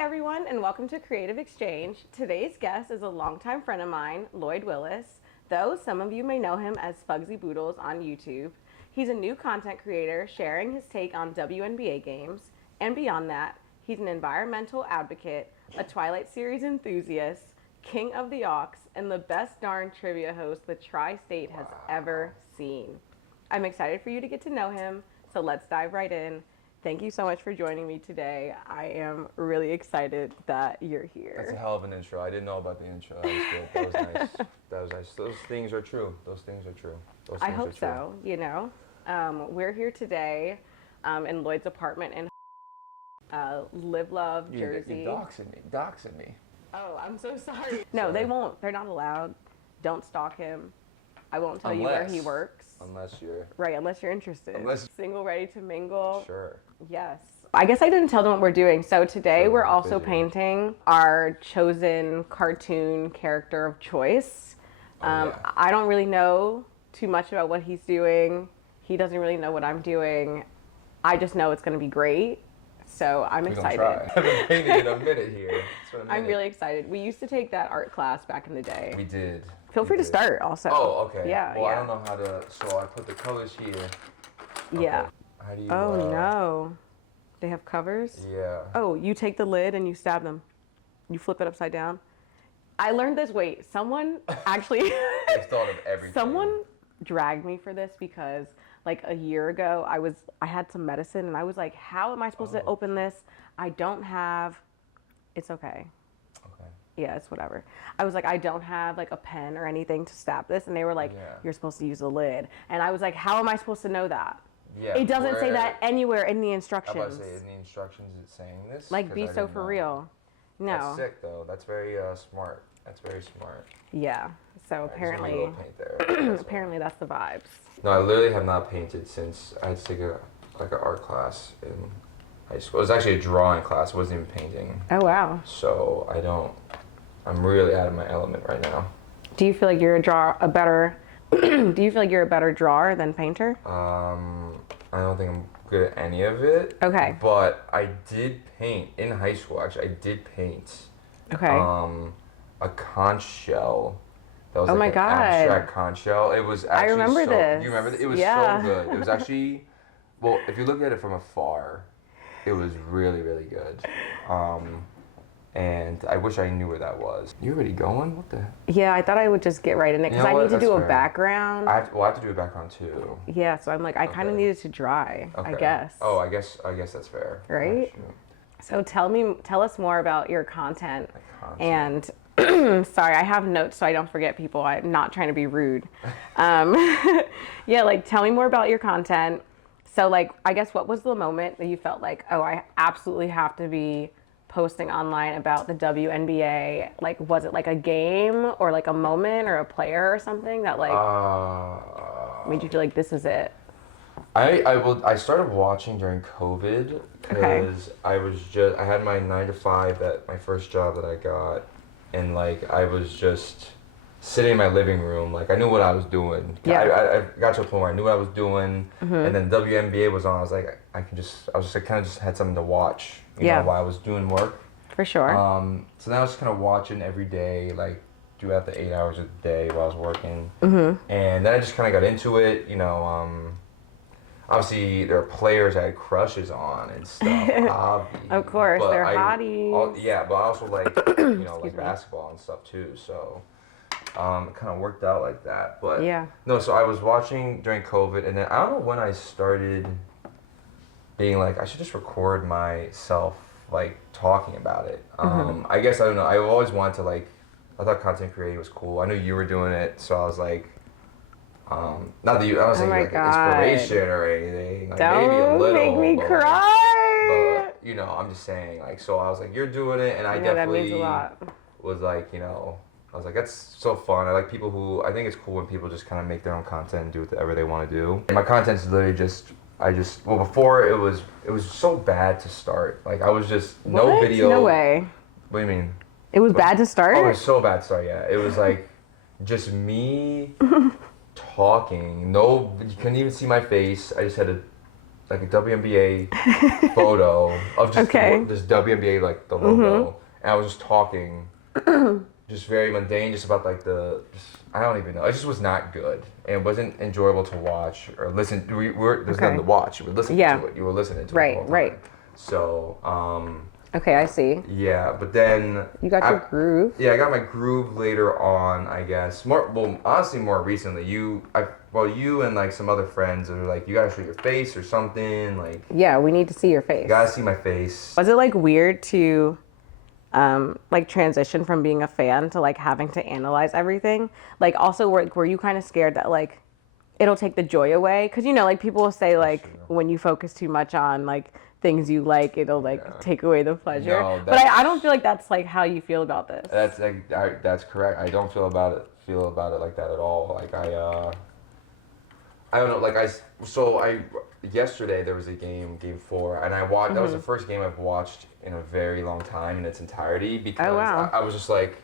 everyone, and welcome to Creative Exchange. Today's guest is a longtime friend of mine, Lloyd, though some of you may know him as Spugsy Boodles on YouTube. He's a new content creator sharing his take on WNBA games, and beyond that, he's an environmental advocate, a Twilight series enthusiast, king of the aux, and the best darn trivia host the Tri-State has ever seen. I'm excited for you to get to know him, so let's dive right in. Thank you so much for joining me today. I am really excited that you're here. That's a hell of an intro. I didn't know about the intro. That was good. That was nice. That was nice. Those things are true. I hope so, you know. We're here today in Lloyd's apartment in Live Love, Jersey. You're doxing me. Oh, I'm so sorry. No, they won't. They're not allowed. Don't stalk him. I won't tell you where he works. Unless you're... Right, unless you're interested. Single, ready to mingle. Sure. Yes. I guess I didn't tell them what we're doing. So today we're also painting our chosen cartoon character of choice. I don't really know too much about what he's doing. He doesn't really know what I'm doing. I just know it's going to be great. So I'm excited. I haven't painted in a minute here. I'm really excited. We used to take that art class back in the day. We did. Feel free to start also. Oh, okay. Yeah, well, I don't know how to, so I put the colors here. Okay. Yeah. How do you, oh, no. They have covers? Yeah. Oh, you take the lid and you stab them. You flip it upside down. I learned this, someone actually... I've thought of everything. Someone dragged me for this because like a year ago, I had some medicine and I was like, how am I supposed to open this? I don't have, it's okay. Yeah, it's whatever. I was like, I don't have like a pen or anything to stab this. And they were like, you're supposed to use the lid. And I was like, how am I supposed to know that? Yeah, it doesn't say that anywhere in the instructions. I was about to say, in the instructions it's saying this? Like, be so for real. No. That's sick though. That's very smart. That's very smart. Yeah. So apparently, apparently that's the vibes. No, I literally have not painted since I had to take an art class in high school. It was actually a drawing class. It wasn't even painting. Oh, wow. So I'm really out of my element right now. Do you feel like you're a better drawer than painter? I don't think I'm good at any of it. Okay. But I did paint in high school. Actually, I did paint. Okay. A conch shell. That was oh like my an God. abstract conch shell. It was actually I remember this. You remember it? It was so good. It was actually, well, if you look at it from afar, it was really, really good. And I wish I knew where that was. You already going? What the? Yeah, I thought I would just get right in it because I need to do a background. I have to do a background too. Yeah, so I'm like, I kind of needed to dry, I guess. Oh, I guess that's fair. Right? So tell us more about your content. And sorry, I have notes so I don't forget people. I'm not trying to be rude. Yeah, like tell me more about your content. So like, I guess what was the moment that you felt like, oh, I absolutely have to be posting online about the WNBA? Like, was it like a game or like a moment or a player or something that like made you feel like this is it? I started watching during COVID because I had my 9 to 5 at my first job that I got, and like I was just sitting in my living room, like I knew what I was doing. Yeah. I got to a point where I knew what I was doing, and then WNBA was on. I was like, I kind of just had something to watch, you know, while I was doing work. For sure. So then I was kind of watching every day, like throughout the 8 hours of the day while I was working, and then I just kind of got into it, you know. Obviously, there are players I had crushes on and stuff. Of course, they're hotties. Yeah, but I also like, you know, like basketball and stuff too. So it kind of worked out like that. But no, so I was watching during COVID, and then I don't know when I started being like, I should just record myself like talking about it. I guess I don't know. I always wanted to like, I thought content creating was cool. I knew you were doing it, so I was like. Not that I was saying like inspiration or anything. Like don't maybe a little, make me cry. But you know, I'm just saying like. So I was like, you're doing it, and I definitely that means a lot. Was like, you know, I was like, that's so fun. I like people who I think it's cool when people just kind of make their own content and do whatever they want to do. And my content's literally well before it was so bad to start. Like I was just no video. No way. What do you mean? It was bad to start. Oh, it was so bad to start. Yeah, it was like just me. Talking. No, you couldn't even see my face. I just had to like a WNBA photo of just this WNBA like the logo, and I was just talking, just very mundane, just about like I don't even know. It just was not good, and it wasn't enjoyable to watch or listen. There's nothing to watch. You were listening to it. You were listening to it the whole time. Right. So. Okay, I see. Yeah, but then you got your groove. Yeah, I got my groove later on, I guess. Honestly, more recently. You and like some other friends are like, you gotta show your face or something. Like. Yeah, we need to see your face. You gotta see my face. Was it like weird to, like transition from being a fan to like having to analyze everything? Like, also, were you kind of scared that like it'll take the joy away? Because like people will say like when you focus too much on like things you like, it'll like take away the pleasure. No, but I don't feel like that's like how you feel about this. That's like, that's correct. I don't feel about it like that at all. Like I don't know. Like yesterday there was a game 4, and I watched. That was the first game I've watched in a very long time in its entirety because I was just like,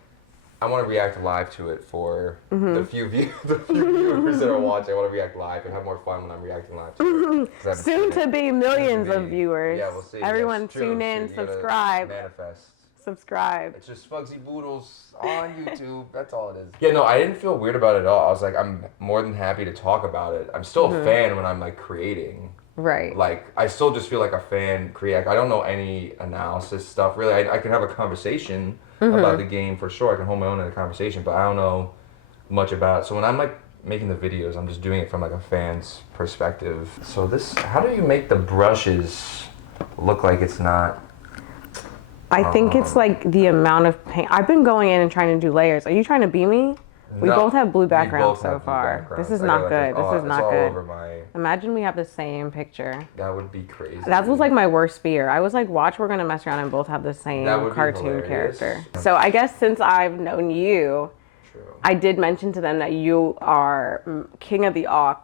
I want to react live to it for the few viewers that are watching. I want to react live and have more fun when I'm reacting live to it. Soon to be millions of viewers. Yeah, we'll see. Everyone tune in, subscribe. Manifest. Subscribe. It's just Spugsy Boodles on YouTube. That's all it is. Yeah, no, I didn't feel weird about it at all. I was like, I'm more than happy to talk about it. I'm still a fan when I'm like creating. Right. Like, I still just feel like a fan I don't know any analysis stuff, really. I can have a conversation about the game for sure. I can hold my own in a conversation, but I don't know much about it. So when I'm, like, making the videos, I'm just doing it from, like, a fan's perspective. So how do you make the brushes look like it's not... I think it's, like, the amount of paint. I've been going in and trying to do layers. Are you trying to beat me? We both have blue backgrounds so far. This is not good. This is not good. Imagine we have the same picture. That would be crazy. That was like my worst fear. I was like, watch, we're going to mess around and both have the same cartoon character. So I guess since I've known you, I did mention to them that you are king of the aux,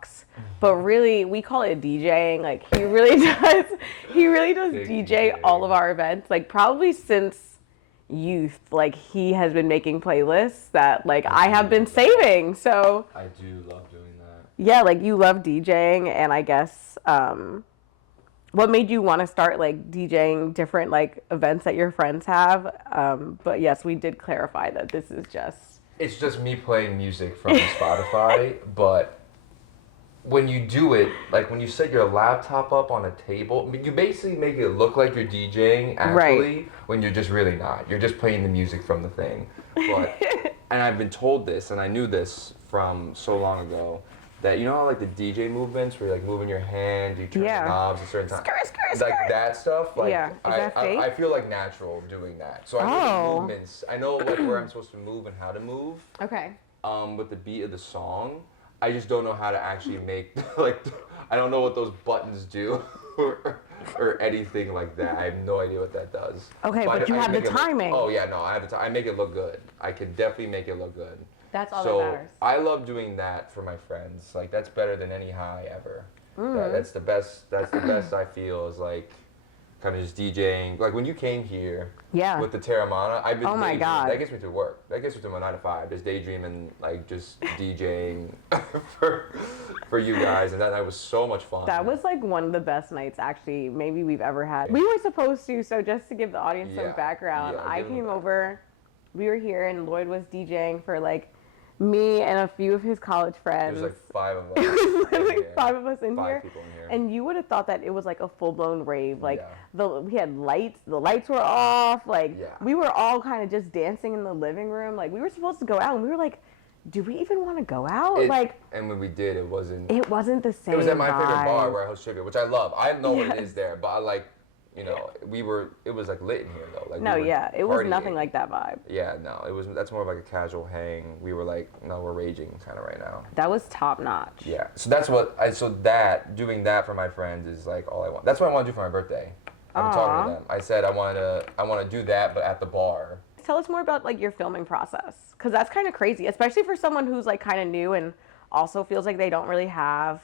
but really we call it DJing. Like he really does DJ all of our events. Like probably since youth, like he has been making playlists that like I have been saving. So I do love doing that. Yeah, like you love DJing, and I guess what made you want to start like DJing different like events that your friends have? But yes, we did clarify that this is it's just me playing music from Spotify, but when you do it, like when you set your laptop up on a table, you basically make it look like you're DJing actually, when you're just really not. You're just playing the music from the thing. But, and I've been told this, and I knew this from so long ago, that you know how like the DJ movements where you're like moving your hand, you turn the knobs at certain times, like that stuff. Like I feel like natural doing that. So I know the movements. I know like where I'm supposed to move and how to move. Okay. With the beat of the song. I just don't know how to actually make, like, I don't know what those buttons do or anything like that. I have no idea what that does. Okay, but you have the timing. I have the time. I make it look good. I can definitely make it look good. That's all that matters. So I love doing that for my friends. Like, that's better than any high ever. That's the best I feel is like, kind of just DJing. Like when you came here with the Terramana, I've been my God. That gets me through work. That gets me through my 9 to 5. Just daydreaming, like just DJing for you guys. And that night was so much fun. That was like one of the best nights actually maybe we've ever had. We were supposed to, so just to give the audience some background, I came over, we were here and Lloyd was DJing for like me and a few of his college friends. It was like 5 of us. It was literally 5 of us in 5 here. people in here. And you would have thought that it was like a full-blown rave. Like we had lights, the lights were off. Like we were all kind of just dancing in the living room. Like we were supposed to go out and we were like, do we even want to go out? And when we did, it wasn't the same. It was at my favorite bar where I host Sugar, which I love. I know what it is there, but I like, you know, it was like lit in here though. Like it was nothing like that vibe. Yeah, no, that's more of like a casual hang. We were like, no, we're raging kind of right now. That was top notch. Yeah, so that's doing that for my friends is like all I want. That's what I want to do for my birthday. I've been talking to them. I said I want to do that, but at the bar. Tell us more about like your filming process, because that's kind of crazy, especially for someone who's like kind of new and also feels like they don't really have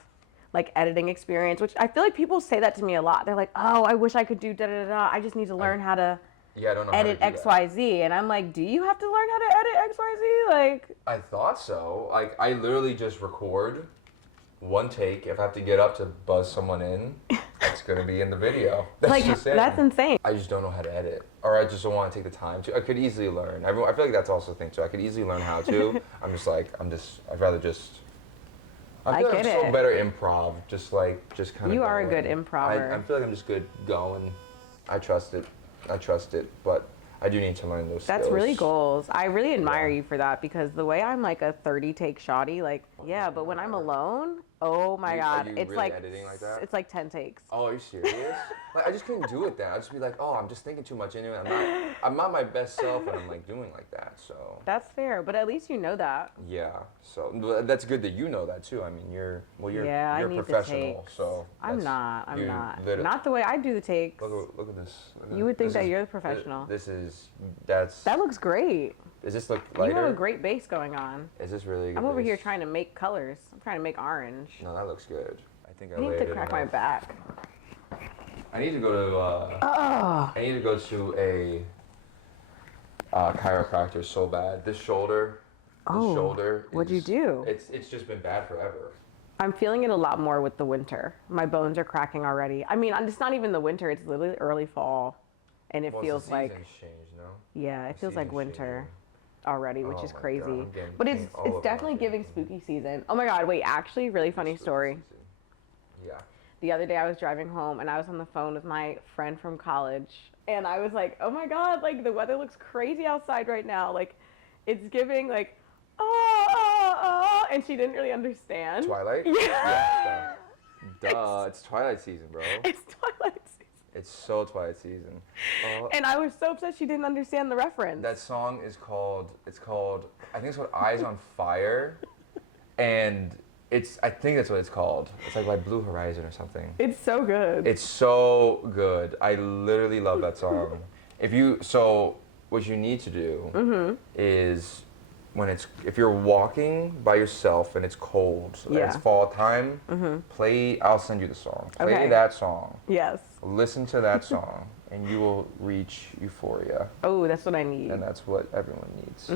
like editing experience, which I feel like people say that to me a lot. They're like, oh, I wish I could do da-da-da-da. I just need to learn how to edit XYZ. And I'm like, do you have to learn how to edit XYZ? Like, I thought so. Like, I literally just record one take. If I have to get up to buzz someone in, It's gonna be in the video. That's just it. That's insane. I just don't know how to edit, or I just don't want to take the time to. I could easily learn. I feel like that's also a thing too. I could easily learn how to. I'd rather just. I feel like I'm so better improv. Just kind of. You are a good improver. I feel like I'm just good going. I trust it, but I do need to learn those skills. That's really goals. I really admire you for that, because the way I'm like a 30 take shotty, but when I'm alone, oh my God, it's really editing like that? It's like 10 takes. Oh, are you serious? I just couldn't do it then. I'd just be like, oh, I'm just thinking too much into it. I'm not my best self when I'm doing like that. So that's fair, but at least you know that. Yeah. So that's good that you know that too. I mean, you're I need professional. So I'm not. Not the way I do the takes. Look at this. You would think that you're the professional. That looks great. Does this look lighter? You have a great base going on. Is this really a good I'm over base? here trying to make colors. I'm trying to make orange. No, that looks good. I think I need to crack my back. I need to go to a chiropractor so bad. This shoulder. What'd you do? It's just been bad forever. I'm feeling it a lot more with the winter. My bones are cracking already. I mean, it's not even the winter. It's literally early fall, and it feels like. Changed, no? Yeah, it feels like winter already, which is crazy. God, but it's definitely giving spooky season. Oh my God! Wait, actually, really funny story. Yeah. The other day I was driving home and I was on the phone with my friend from college, and I was like, oh my God, the weather looks crazy outside right now. It's giving and she didn't really understand. Twilight? Yeah. Duh. It's Twilight season, bro. It's Twilight season. It's so Twilight season. And I was so upset she didn't understand the reference. That song is called, I think it's called Eyes on Fire. And I think that's what it's called. It's like by Blue Horizon or something. It's so good. It's so good. I literally love that song. What you need to do is if you're walking by yourself and it's cold, and it's fall time, I'll send you the song. Play that song. Yes. Listen to that song, and you will reach euphoria. Oh, that's what I need. And that's what everyone needs.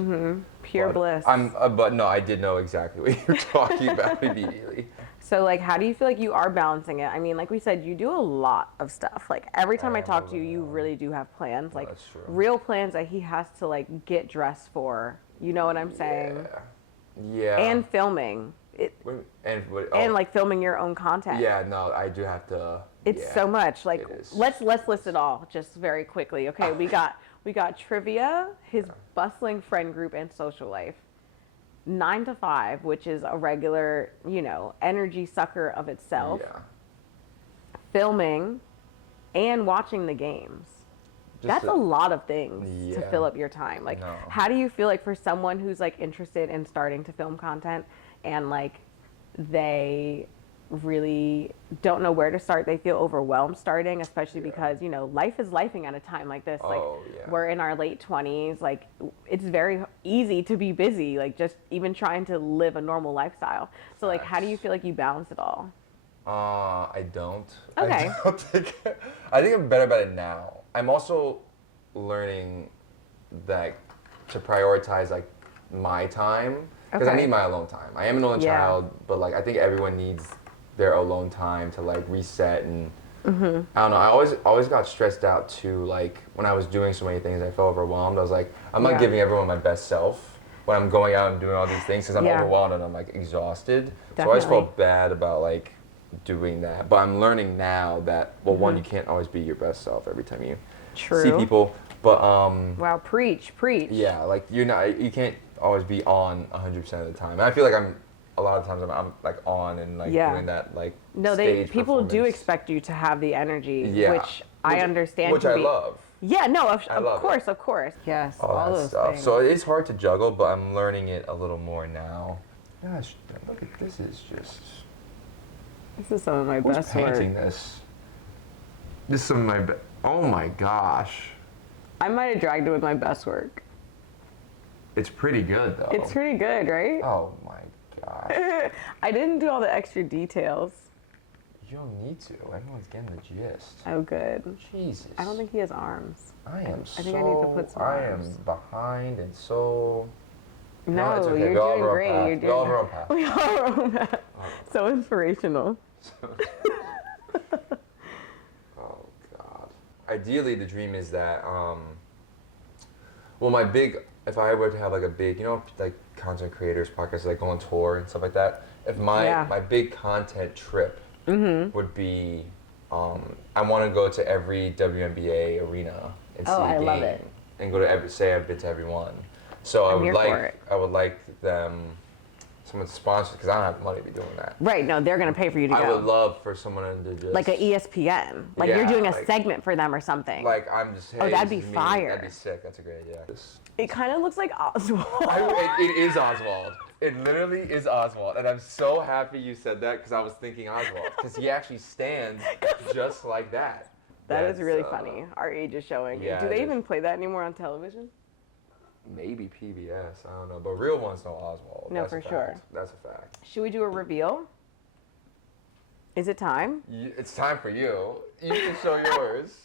Pure bliss. But no, I did know exactly what you were talking about immediately. So, how do you feel like you are balancing it? I mean, like we said, you do a lot of stuff. Every time I talk to you, you really do have plans. That's true. Real plans that he has to, get dressed for. You know what I'm saying? Yeah. And filming. And filming your own content. Yeah, no, I do have to. It's so much. It is. Let's list it all just very quickly. Okay, we got trivia, his bustling friend group, and social life. 9 to 5, which is a regular, energy sucker of itself. Yeah. Filming, and watching the games. That's a lot of things to fill up your time. How do you feel for someone who's interested in starting to film content and they really don't know where to start? They feel overwhelmed starting, especially because life is lifing at a time like this. We're in our late 20s. It's very easy to be busy. Just even trying to live a normal lifestyle. So how do you feel you balance it all? I don't. Okay. I think I'm better about it now. I'm also learning to prioritize my time, because I need my alone time. I am an only child, but I think everyone needs their alone time to reset and I don't know. I always got stressed out too. When I was doing so many things, I felt overwhelmed. I was I'm not giving everyone my best self when I'm going out and doing all these things, because I'm overwhelmed and I'm exhausted. Definitely. So I always felt bad about doing that. But I'm learning now that one, you can't always be your best self every time you see people. But wow, preach. Yeah, you can't always be on 100% of the time. And I feel a lot of times I'm on and doing that no, stage people do performance. expect you to have the energy, which I understand. Which I love. Yeah, no, of it. course. Yes, all those that stuff. things. So it's hard to juggle, but I'm learning it a little more now. Gosh, look at this. This is some of my Who's best painting work. this? This is some of my oh my gosh. I might have dragged it with my best work. It's pretty good though. It's pretty good, right? Oh my gosh. I didn't do all the extra details. You don't need to. Everyone's getting the gist. Oh, good. Jesus. I don't think he has arms. I think I need to put some arms. am behind and so. No, it's okay. you're doing great. We all have our own path. We all have our own path. So inspirational. ideally the dream is that, well, if I were to have like a big, like content creators podcast, like go on tour and stuff like that, if my big content trip would be, I want to go to every WNBA arena and see a game. Love it. And go to say I've been to every one. So I would like them, someone to sponsor, because I don't have the money to be doing that. Right, no, they're going to pay for you to go. I would love for someone to just... Like an ESPN. Like you're doing a segment for them or something. Like I'm just, hey, oh, that'd be fire. That'd be sick. That's a great idea. It kind of looks like Oswald. It is Oswald. It literally is Oswald. And I'm so happy you said that because I was thinking Oswald. Because he actually stands just like that. That is really funny. Our age is showing. Yeah, do they even play that anymore on television? Maybe PBS. I don't know. But real ones know Oswald. No, for sure. That's a fact. Should we do a reveal? Is it time? It's time for you. You can show yours.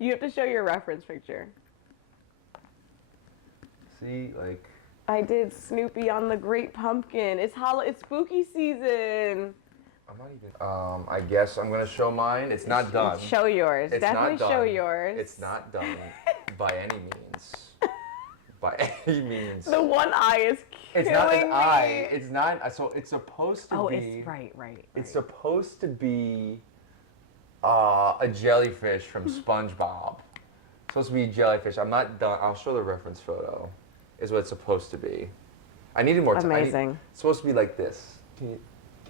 You have to show your reference picture. See, like... I did Snoopy on the Great Pumpkin. It's spooky season. I'm not even... I guess I'm going to show mine. It's not done. Show yours. It's definitely not done. Show yours. It's not done by any means. By any means. The one eye is killing It's not an me. eye. It's not... So it's supposed to be... Oh, it's right. It's supposed to be a jellyfish from SpongeBob. It's supposed to be jellyfish. I'm not done. I'll show the reference photo. Is what it's supposed to be. I needed more time. Amazing. It's supposed to be like this.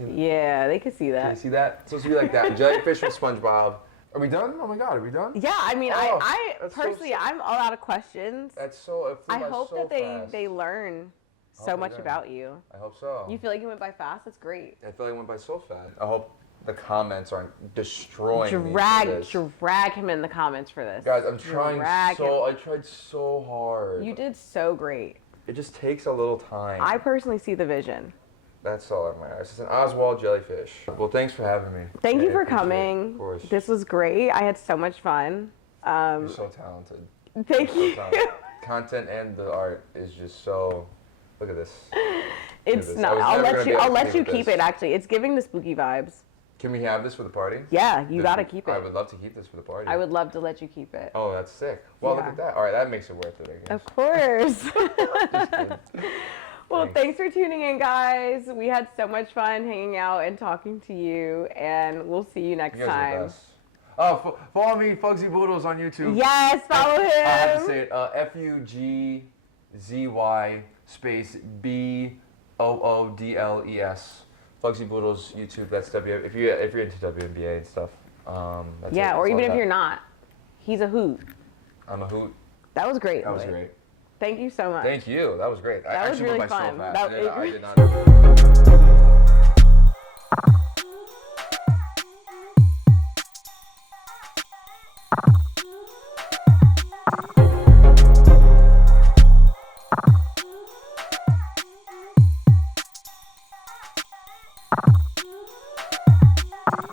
Yeah, they could see that. Can you see that? It's supposed to be like that. Jellyfish from SpongeBob. Are we done? Oh my God, are we done? Yeah, I mean, I personally, so I'm all out of questions. That's so. I hope so that fast. they learn so much about you. I hope so. You feel like it went by fast? That's great. I feel like it went by so fast. I hope the comments aren't destroying me. Drag him in the comments for this. Guys, I'm trying I tried so hard. You did so great. It just takes a little time. I personally see the vision. That's all that matters. It's an Oswald jellyfish. Well, thanks for having me. Thank you for coming. Of course. This was great. I had so much fun. You're so talented. Thank you. Content and the art is just so. Look at this. It's not. I'll let you keep it. Actually, it's giving the spooky vibes. Can we have this for the party? Yeah, you gotta keep it. I would love to keep this for the party. I would love to let you keep it. Oh, that's sick. Well, look at that. All right, that makes it worth it, I guess. Of course. Well, thanks for tuning in, guys. We had so much fun hanging out and talking to you, and we'll see you next time. Are the best. Oh, follow me, Fugsy Boodles on YouTube. Yes, follow him. I have to say it. Fugzy space BOODLES. Fugsy Boodles YouTube. That's if you're into WNBA and stuff. Yeah, or even if you're not, he's a hoot. I'm a hoot. That was great. That was great. Thank you so much. Thank you. That was great. That was really fun. I did not.